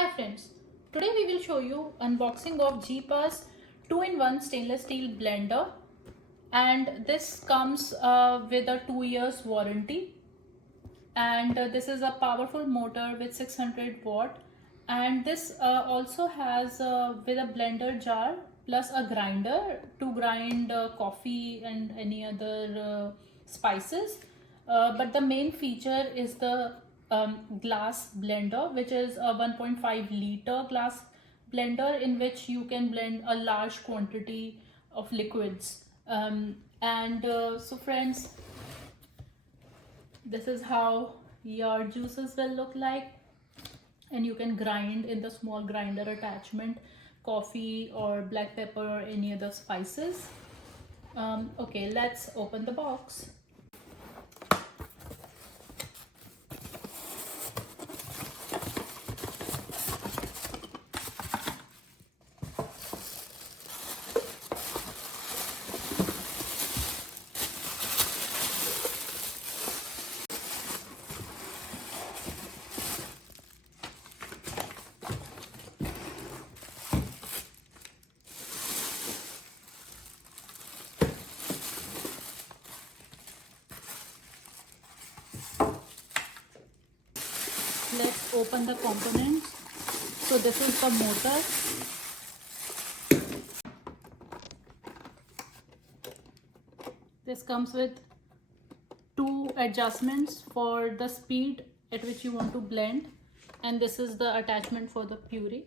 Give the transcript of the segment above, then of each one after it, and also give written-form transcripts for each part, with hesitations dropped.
Hi friends, today we will show you unboxing of Geepas 2-in-1 stainless steel blender, and this comes with a 2 years warranty, and this is a powerful motor with 600 watt, and this also has with a blender jar plus a grinder to grind coffee and any other spices. But the main feature is the glass blender, which is a 1.5 liter glass blender in which you can blend a large quantity of liquids. So friends, this is how your juices will look like, and you can grind in the small grinder attachment coffee or black pepper or any other spices. Okay, let's open the box. Let's open the components. So this is the motor. This comes with two adjustments for the speed at which you want to blend, and this is the attachment for the puree.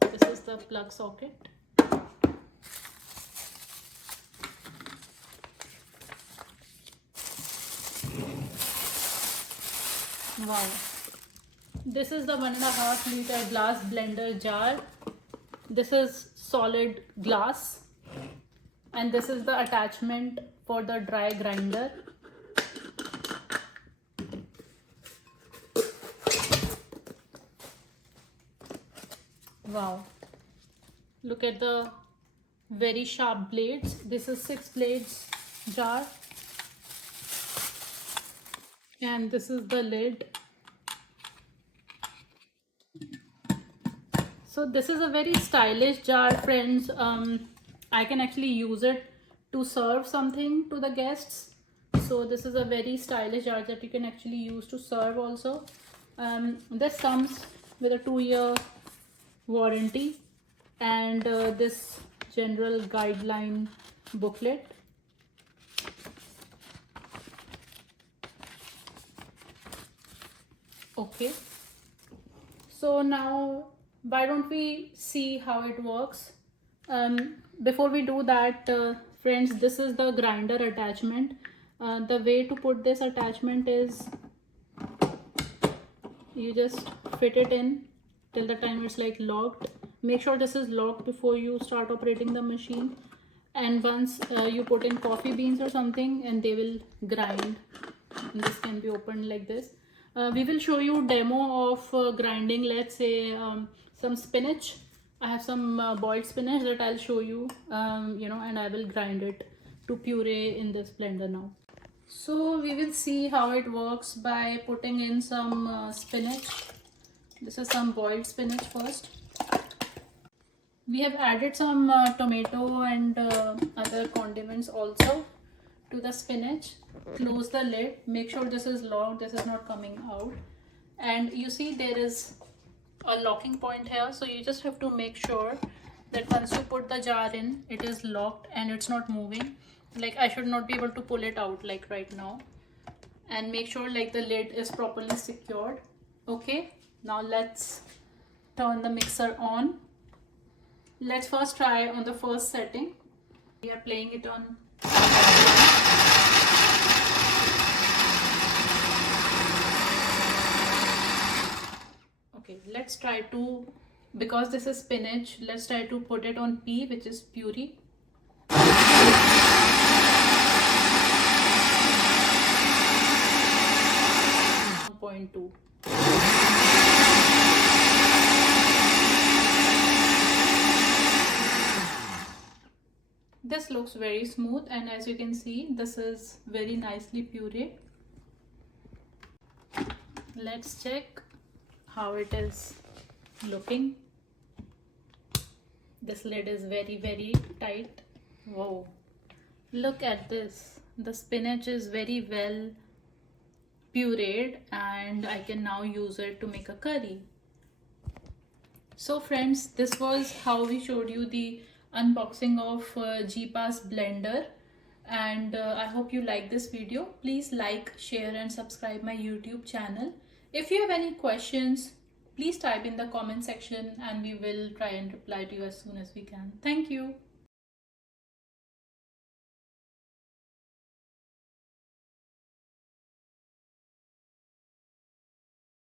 This is the plug socket. Wow, this is the 1.5 liter glass blender jar. This is solid glass, and this is the attachment for the dry grinder. Wow, look at the very sharp blades. This is 6 blades jar, and this is the lid. So this is a very stylish jar, friends. I can actually use it to serve something to the guests. So this is a very stylish jar that you can actually use to serve also. This comes with a 2-year warranty and this general guideline booklet. Okay, so now why don't we see how it works. Before we do that, friends, this is the grinder attachment. The way to put this attachment is you just fit it in till the time it's like locked. Make sure this is locked before you start operating the machine, and once you put in coffee beans or something, and they will grind, and this can be opened like this. We will show you demo of grinding, let's say some spinach. I have some boiled spinach that I'll show you, and I will grind it to puree in this blender now. So we will see how it works by putting in some spinach. This is some boiled spinach first. We have added some tomato and other condiments also to the spinach. Close the lid. Make sure this is locked, this is not coming out. And you see there is a locking point here, so you just have to make sure that once you put the jar in, it is locked and it's not moving. Like I should not be able to pull it out like right now. And make sure like the lid is properly secured. Okay, now let's turn the mixer on. Let's first try on the first setting. We are playing it on. Okay, let's try to, because this is spinach, let's try to put it on P, which is puree. Point 2. This looks very smooth, and as you can see, this is very nicely pureed. Let's check. how it is looking. This lid is very tight. Whoa, look at this. The spinach is very well pureed and I can now use it to make a curry. So friends, this was how we showed you the unboxing of Geepas blender, and I hope you like this video. Please like, share and subscribe my YouTube channel. If you have any questions, please type in the comment section and we will try and reply to you as soon as we can. Thank you.